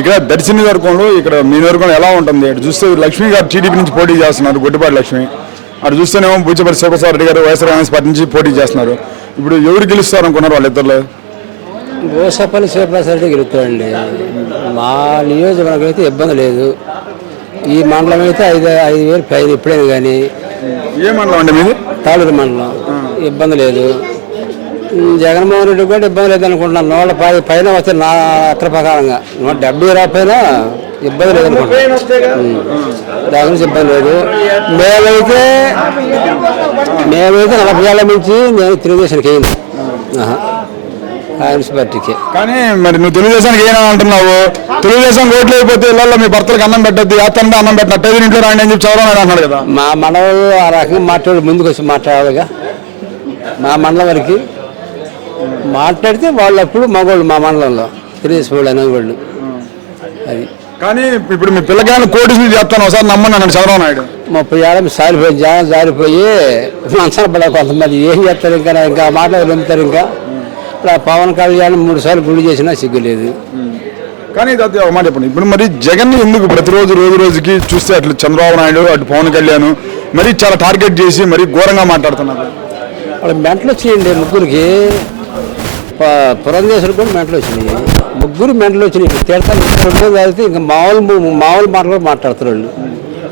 ఇక్కడ దర్శి నియోజకవర్గంలో ఇక్కడ మీ నియోజకవర్గంలో ఎలా ఉంటుంది? అటు చూస్తే లక్ష్మి గారు టీడీపీ నుంచి పోటీ చేస్తున్నారు, గొడ్డిపాటి లక్ష్మి. అటు చూస్తేనేమో బూచేపల్లి శివప్రసాద్ రెడ్డి గారు వైఎస్ఆర్ కాంగ్రెస్ పార్టీ నుంచి పోటీ చేస్తున్నారు. ఇప్పుడు ఎవరు గెలుస్తారు అనుకున్నారు వాళ్ళిద్దరు? బూచేపల్లి శివప్రసాద్ రెడ్డి గెలుస్తాడండి. మా నియోజకవర్గం అయితే ఇబ్బంది లేదు. ఈ మండలం అయితే 5,000 పైన ఎప్పుడైనా కానీ. ఏ మండలం అండి మీది? తాళూరు మండలం. ఇబ్బంది లేదు. జగన్మోహన్ రెడ్డి కూడా ఇబ్బంది లేదు అనుకుంటున్నాను. 100 పైన వస్తే నా అక్కడ ప్రకారంగా 170 రాకపోయినా ఇబ్బంది లేదు అనుకుంటున్నాను. దాని గురించి ఇబ్బంది లేదు. మేమైతే 40 ఏళ్ళ నుంచి నేను తెలుగుదేశానికి అయినా కాంగ్రెస్ పార్టీకి. కానీ మరి నువ్వు తెలుగుదేశానికి అయినా అంటున్నావు. తెలుగుదేశం ఓట్లు అయిపోతే ఇళ్ళల్లో మీ భర్తలకు అన్నం పెట్టద్దు, యాత్రంటే అన్నం పెట్టినట్టు ఇంట్లో రాండి అని చెప్పి చదవడం అన్నాడు కదా. మా మనవాళ్ళు ఆ రకంగా మాట్లాడి ముందుకు వచ్చి మాట్లాడాలిగా. మా మండలం వరకు మాట్లాడితే వాళ్ళు అప్పుడు మగవాళ్ళు మా మండలంలో తెలుగుదేశం వాళ్ళు అనేవాళ్ళు. అది కానీ ఇప్పుడు మీ పిల్లకాయలు కోటీసులు చేస్తాను ఒకసారి నమ్మని అన్నాడు చంద్రబాబు నాయుడు. 30 ఏళ్ళ సారిపోయి జనం జారిపోయి మనసులో పడ కొంతమంది ఏం చేస్తారు, ఇంకా మాటలు నమ్ముతారు. ఇంకా ఇప్పుడు ఆ పవన్ కళ్యాణ్ 3 సార్లు గుడి చేసినా సిగ్గులేదు. కానీ అది ఒక మాట చెప్పండి, ఇప్పుడు మరి జగన్ ఎందుకు ప్రతిరోజు రోజుకి చూస్తే అట్లు చంద్రబాబు నాయుడు అటు పవన్ కళ్యాణ్ మరి చాలా టార్గెట్ చేసి మరి ఘోరంగా మాట్లాడుతున్నారు? వాళ్ళకి మెంటలు వచ్చినాయండి ముగ్గురికి. పురంధేశ్వరికి కూడా మెంటలు వచ్చినాయి. ముగ్గురు మెంటలు వచ్చినాయి. తిడతారు ఇంకా మామూలు మాటలు మాట్లాడుతున్నాడు.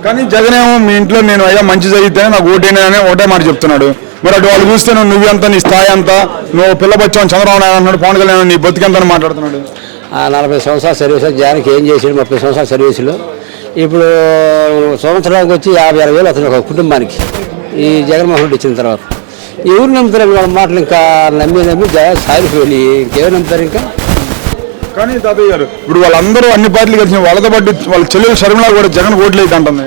కానీ జగన్ ఏమో మీ ఇంట్లో నేను అయ్యా మంచి జరిగితేనే నాకు ఓటేనే అని ఒకటే మాట చెప్తున్నాడు. మరి అటు వాళ్ళు చూస్తే నువ్వెంత, నీ స్థాయి అంతా, నువ్వు పిల్లబచ్చావు చంద్రబాబు నాయుడు అంటున్నాడు, పవన్ కళ్యాణ్ నీ బతికెంత మాట్లాడుతున్నాడు. 40 సంవత్సరాల సర్వీస్ జగన్కి ఏం చేసాడు? 30 సంవత్సరాల సర్వీసులో ఇప్పుడు సంవత్సరానికి వచ్చి 50-60 వేలు వస్తుంది ఒక కుటుంబానికి ఈ జగన్మోహన్ రెడ్డి ఇచ్చిన తర్వాత. ఎవరు నమ్ముతారు వాళ్ళ మాటలు? ఇంకా నమ్మి జగన్ సారిపోయి ఇంకెవరు నమ్ముతారు ఇంకా? కానీ తాతయ్య గారు ఇప్పుడు వాళ్ళందరూ అన్ని పార్టీలు కలిసి వాళ్ళతో పాటు వాళ్ళ చెల్లెలు షర్మిల కూడా జగన్ ఓట్లు అయితే అంటుంది.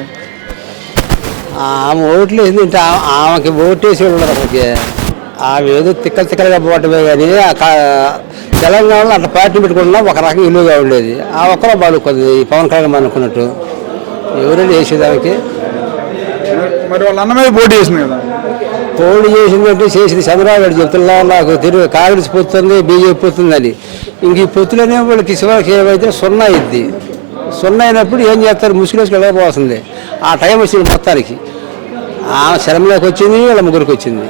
ఆమె ఓట్లు వేసింది అంటే ఆమెకి ఓటేసి ఉండదు. అసలుకి ఆమె ఏదో తిక్కలుగా పోవటమే కానీ తెలంగాణలో అట్లా పార్టీ పెట్టుకున్నా ఒక రకంగా విలువగా ఉండేది. ఆ ఒక్కరో బాగుంది పవన్ కళ్యాణ్ అనుకున్నట్టు. ఎవరైనా వేసేదానికి మరి వాళ్ళ అన్న మీద పోటీ చేసింది కదా. పోటీ చేసిందంటే చేసింది చంద్రబాబు నాయుడు చెప్తున్నా నాకు కాంగ్రెస్ పోతుంది, బీజేపీ పోతుందని. ఇంక ఈ పొత్తులనే వాళ్ళకి చివరికి ఏమైతే 0 అయింది. 0 అయినప్పుడు ఏం చేస్తారు? ముసుగులేసి వెళ్ళకపోతుంది. ఆ టైం వచ్చింది మొత్తానికి. ఆ శరంలోకి వచ్చింది, వాళ్ళ ముగ్గురికి వచ్చింది.